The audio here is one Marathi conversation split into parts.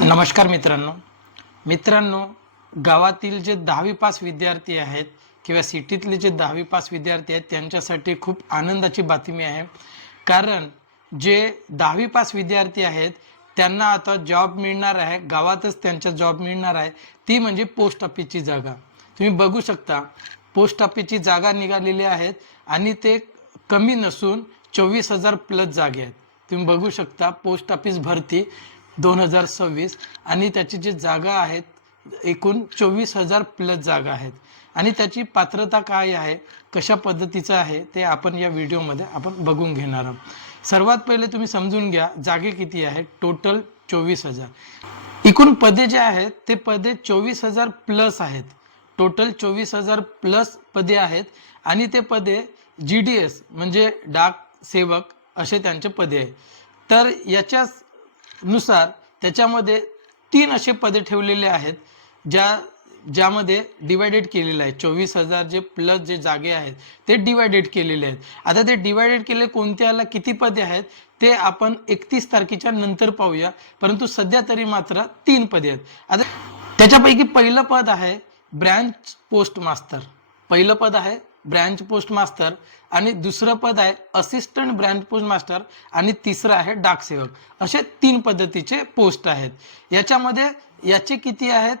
नमस्कार मित्रांनो, गावातील जे 10वी पास विद्यार्थी आहेत किंवा सिटीतले जे 10वी पास विद्यार्थी आहेत त्यांच्यासाठी खूप आनंदाची बातमी आहे. कारण जे 10वी पास विद्यार्थी आहेत त्यांना आता जॉब मिळणार आहे, गावातच त्यांचा जॉब मिळणार आहे. ती म्हणजे पोस्ट ऑफिसची जागा. तुम्ही बघू शकता पोस्ट ऑफिसची जागा निघालेली आहेत आणि ते कमी नसून 24,000 प्लस जागे आहेत. तुम्ही बघू शकता पोस्ट ऑफिस भरती 2026 आणि त्याची जी जागा आहेत एकूण 24,000 प्लस जागा आहेत. आणि त्याची पात्रता काय आहे, कशा पद्धतीचं आहे ते आपण या व्हिडिओमध्ये आपण बघून घेणार आहोत. सर्वात पहिले तुम्ही समजून घ्या जागे किती आहेत. टोटल 24,000. एकूण पदे जे आहेत ते पदे 24,000 प्लस आहेत. टोटल 24,000 प्लस पदे आहेत आणि ते पदे GDS म्हणजे डाक सेवक असे त्यांचे पदे आहेत. तर याच्यानुसार त्याच्यामध्ये 3 असे पदे ठेवलेले आहेत ज्यामध्ये डिवायडेड केलेलं आहे. 24,000 जे प्लस जे जागे आहेत ते डिवायडेड केलेले आहेत. आता ते डिवायडेड केले कोणत्याला किती पदे आहेत ते आपण 31 तारखेच्या नंतर पाहूया, परंतु सध्या तरी मात्र 3 पदे आहेत. आता त्याच्यापैकी पहिलं पद आहे ब्रँच पोस्ट मास्टर. पहिलं पद आहे ब्रँच पोस्ट मास्टर आणि दुसरं पद आहे असिस्टंट ब्रँच पोस्ट मास्टर आणि तिसरं आहे डाकसेवक. असे 3 पद्धतीचे पोस्ट आहेत. याच्यामध्ये याचे किती आहेत,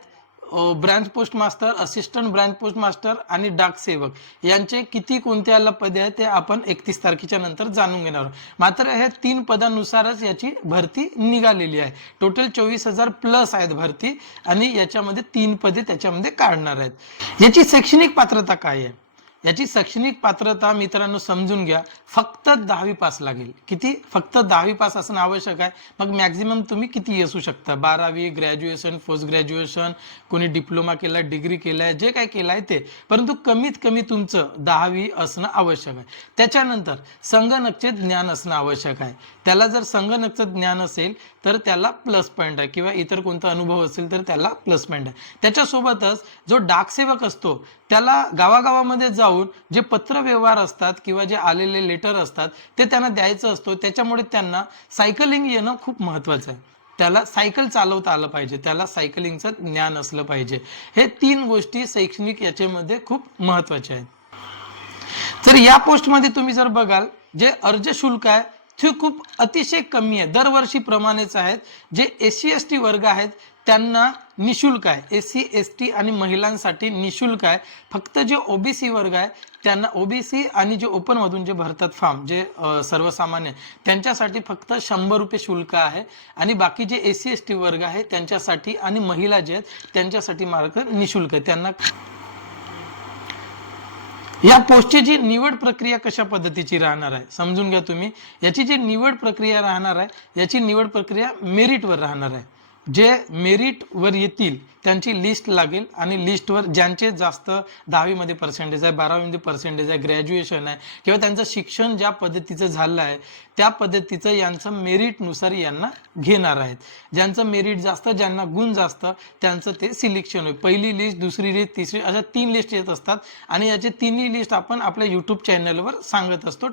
branch post master, assistant branch post master आणि डाकसेवक यांचे किती कोणत्याला पदे आहेत ते आपण 31 तारखेच्या नंतर जाणून घेणार आहोत. मात्र हे 3 पदांनुसारच याची भरती निघालेली आहे. टोटल 24,000 प्लस आहेत भरती आणि याच्यामध्ये 3 पदे त्याच्यामध्ये काढणार आहेत. याची शैक्षणिक पात्रता काय आहे? याची शैक्षणिक पात्रता मित्रांनो समजून घ्या, फक्त 10वी पास लागेल. किती? फक्त 10वी पास असणं आवश्यक आहे. मग मॅक्झिमम तुम्ही किती असू शकता, 12वी, ग्रॅज्युएशन, पोस्ट ग्रॅज्युएशन, कोणी डिप्लोमा केला, डिग्री केलाय, जे काय केलाय ते, परंतु कमीत कमी तुमचं 10वी असणं आवश्यक आहे. त्याच्यानंतर संगणकचे ज्ञान असणं आवश्यक आहे. त्याला जर संगणकचं ज्ञान असेल तर त्याला प्लस पॉईंट आहे किंवा इतर कोणता अनुभव असेल तर त्याला प्लस पॉईंट आहे. त्याच्यासोबतच जो डाकसेवक असतो त्याला गावागावामध्ये जाऊन जे पत्रव्यवहार असतात किंवा जे आलेले लेटर असतात ते त्यांना द्यायचं असतो. त्याच्यामुळे त्यांना सायकलिंग येणं खूप महत्त्वाचं आहे. त्याला सायकल चालवता आलं पाहिजे, त्याला सायकलिंगचं ज्ञान असलं पाहिजे. हे 3 गोष्टी शैक्षणिक याच्यामध्ये खूप महत्त्वाच्या आहेत. तर या पोस्टमध्ये तुम्ही जर बघाल जे अर्ज शुल्क आहे ते खूप अतिशय कमी आहे, दरवर्षीप्रमाणेच आहेत. जे SC/ST वर्ग आहेत त्यांना निशुल्क आहे. SC/ST आणि महिलांसाठी निशुल्क आहे. फक्त जे OBC वर्ग आहे त्यांना, OBC आणि जे ओपन मधून जे भरतात फॉर्म, जे सर्वसामान्य त्यांच्यासाठी फक्त 100 रुपये शुल्क आहे. आणि बाकी जे SC/ST वर्ग आहे त्यांच्यासाठी आणि महिला जे आहेत त्यांच्यासाठी मात्र निशुल्क आहे. त्यांना या पोस्टची जी निवड प्रक्रिया कशा पद्धतीची राहणार आहे समजून घ्या तुम्ही. याची जी निवड प्रक्रिया राहणार आहे याची निवड प्रक्रिया मेरिटवर राहणार आहे. जे मेरिटवर येतील त्यांची लिस्ट लागेल आणि लिस्टवर ज्यांचे जास्त 10वी मध्ये पर्सेंटेज आहे, 12वी मध्ये पर्सेंटेज आहे, ग्रॅज्युएशन आहे किंवा त्यांचं शिक्षण ज्या पद्धतीचं झालं आहे त्या पद्धतीचं यांचं मेरिटनुसार यांना घेणार आहेत. ज्यांचं मेरिट जास्त, ज्यांना गुण जास्त त्यांचं ते सिलेक्शन होईल. पहिली लिस्ट, दुसरी लिस्ट, तिसरी, अशा 3 लिस्ट येत असतात आणि याचे 3ही लिस्ट आपण आपल्या यूट्यूब चॅनलवर सांगत असतो.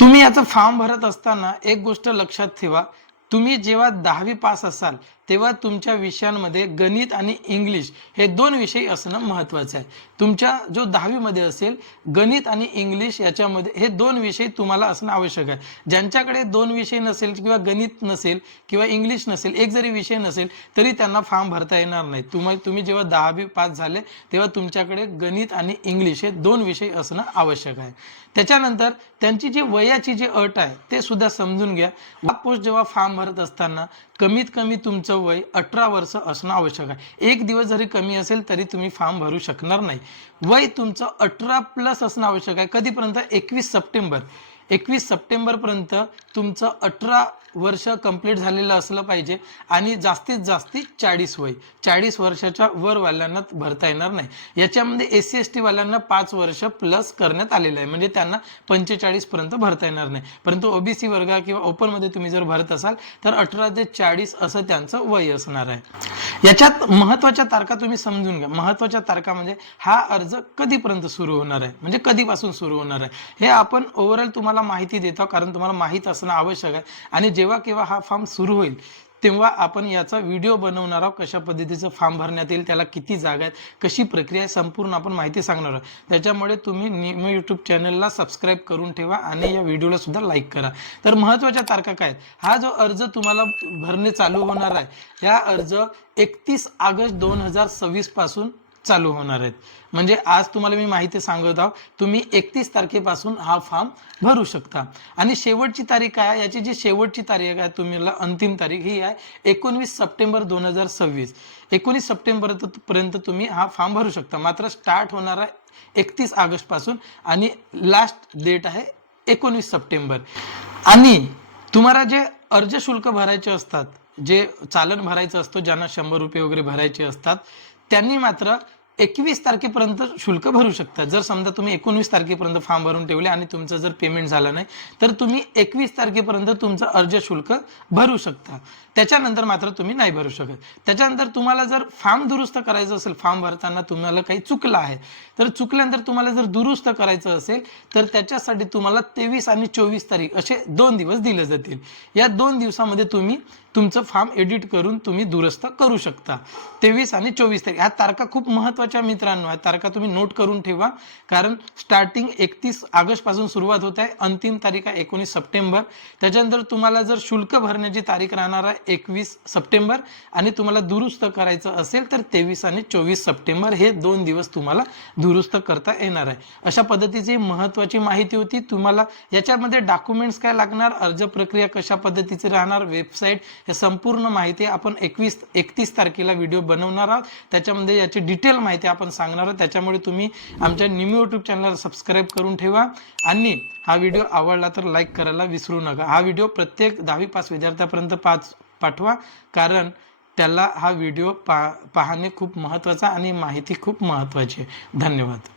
तुम्ही याचा फॉर्म भरत असताना एक गोष्ट लक्षात ठेवा, तुम्ही जेव्हा 10वी पास असाल तेव्हा तुमच्या विषयांमध्ये गणित आणि इंग्लिश हे 2 विषय असणं महत्त्वाचं आहे. तुमच्या जो 10वी मध्ये असेल गणित आणि इंग्लिश याच्यामध्ये हे 2 विषय तुम्हाला असणं आवश्यक आहे. ज्यांच्याकडे 2 विषय नसेल किंवा गणित नसेल किंवा इंग्लिश नसेल, एक जरी विषय नसेल तरी त्यांना फॉर्म भरता येणार नाही. तुम्ही जेव्हा 10वी पास झाले तेव्हा तुमच्याकडे गणित आणि इंग्लिश हे 2 विषय असणं आवश्यक आहे. त्याच्यानंतर त्यांची जी वयाची जी अट आहे ते सुद्धा समजून घ्या. पोस्ट जेव्हा फॉर्म भरत असताना कमीत कमी तुमचं वय 18 वर्ष असणं आवश्यक आहे. एक दिवस जरी कमी असेल तरी तुम्ही फॉर्म भरू शकणार नाही. वय तुमचं 18 प्लस असणं आवश्यक आहे. कधीपर्यंत? 21 सप्टेंबरपर्यंत तुमचं 18 वर्ष कंप्लीट झालेलं असलं पाहिजे आणि जास्तीत जास्त 40 वय. 40 वर्षाच्या वर वाल्यांना भरता येणार नाही. याच्यामध्ये SC/ST वाल्यांना 5 वर्ष प्लस करण्यात आलेलं आहे, म्हणजे त्यांना 45 पर्यंत भरता येणार नाही. परंतु OBC वर्ग किंवा ओपन मध्ये तुम्ही जर भरत असाल तर 18 ते 40 असं त्यांचं वय असणार आहे. याच्यात महत्त्वाच्या तारखा तुम्ही समजून घ्या. महत्त्वाच्या तारखा म्हणजे हा अर्ज कधीपर्यंत सुरू होणार आहे, म्हणजे कधीपासून सुरू होणार आहे हे आपण ओव्हरऑल तुम्हाला माहिती देतो, कारण तुम्हाला माहित असणं आवश्यक आहे. आणि जेव्हा केव्हा हा फॉर्म सुरू होईल तेव्हा आपण याचा व्हिडिओ बनवणार आहोत. कशा पद्धतीचं फॉर्म भरण्यात येईल, त्याला किती जागा आहेत, कशी प्रक्रिया आहे, संपूर्ण आपण माहिती सांगणार आहोत. त्याच्यामुळे तुम्ही निम यूट्यूब चॅनलला सबस्क्राईब करून ठेवा आणि या व्हिडिओला सुद्धा लाईक करा. तर महत्त्वाच्या तारखा काय आहेत? हा जो अर्ज तुम्हाला भरणे चालू होणार आहे, या अर्ज 31 ऑगस्ट 2026 पासून चालू होणार आहेत. म्हणजे आज तुम्हाला मी माहिती सांगत आहोत, तुम्ही 31 तारखेपासून हा फॉर्म भरू शकता. आणि शेवटची तारीख काय आहे? याची जी शेवटची तारीख आहे, तुम्हाला अंतिम तारीख ही आहे 19 सप्टेंबर 2026. 19 सप्टेंबर पर्यंत तुम्ही हा फॉर्म भरू शकता. मात्र स्टार्ट होणार आहे 31 ऑगस्ट पासून आणि लास्ट डेट आहे 19 सप्टेंबर. आणि तुम्हाला जे अर्ज शुल्क भरायचे असतात, जे चालन भरायचं असतं, ज्यांना 100 रुपये वगैरे भरायचे असतात, त्यांनी मात्र 21 तारखेपर्यंत शुल्क भरू शकता. जर समजा तुम्ही 19 तारखेपर्यंत फॉर्म भरून ठेवले आणि तुमचं जर पेमेंट झालं नाही, तर तुम्ही 21 तारखेपर्यंत तुमचं अर्ज शुल्क भरू शकता. त्याच्यानंतर मात्र तुम्ही नाही भरू शकत. त्याच्यानंतर तुम्हाला जर फॉर्म दुरुस्त करायचं असेल, फॉर्म भरताना तुम्हाला काही चुकलं आहे, तर चुकल्यानंतर तुम्हाला जर दुरुस्त करायचं असेल, तर त्याच्यासाठी तुम्हाला 23 आणि 24 तारीख असे 2 दिवस दिले जातील. या 2 दिवसामध्ये तुम्ही तुमचं फॉर्म एडिट करून तुम्ही दुरुस्त करू शकता. 23 आणि 24 तारीख ह्या तारखा खूप महत्त्वाच्या मित्रांनो. ह्या तारखा तुम्ही नोट करून ठेवा, कारण स्टार्टिंग 31 ऑगस्ट पासून सुरुवात होत आहे, अंतिम तारीख आहे 19 सप्टेंबर. त्याच्यानंतर तुम्हाला जर शुल्क भरण्याची तारीख राहणार आहे 21 सप्टेंबर आणि तुम्हाला दुरुस्त करायचं असेल तर 23 आणि 24 सप्टेंबर हे 2 दिवस तुम्हाला दुरुस्त करता येणार आहे. अशा पद्धतीची महत्त्वाची माहिती होती. तुम्हाला याच्यामध्ये डॉक्युमेंट्स काय लागणार, अर्ज प्रक्रिया कशा पद्धतीची राहणार, वेबसाईट, हे संपूर्ण माहिती आपण 31 तारखेला व्हिडिओ बनवणार आहोत. त्याच्यामध्ये याची डिटेल माहिती आपण सांगणार आहोत. त्याच्यामुळे तुम्ही आमच्या निम यूट्यूब चॅनलला सबस्क्राईब करून ठेवा आणि हा व्हिडिओ आवडला तर लाईक करायला विसरू नका. हा व्हिडिओ प्रत्येक 10वी पास विद्यार्थ्यापर्यंत पाठवा, कारण त्याला हा व्हिडिओ पाहणे खूप महत्त्वाचा आणि माहिती खूप महत्त्वाची आहे. धन्यवाद.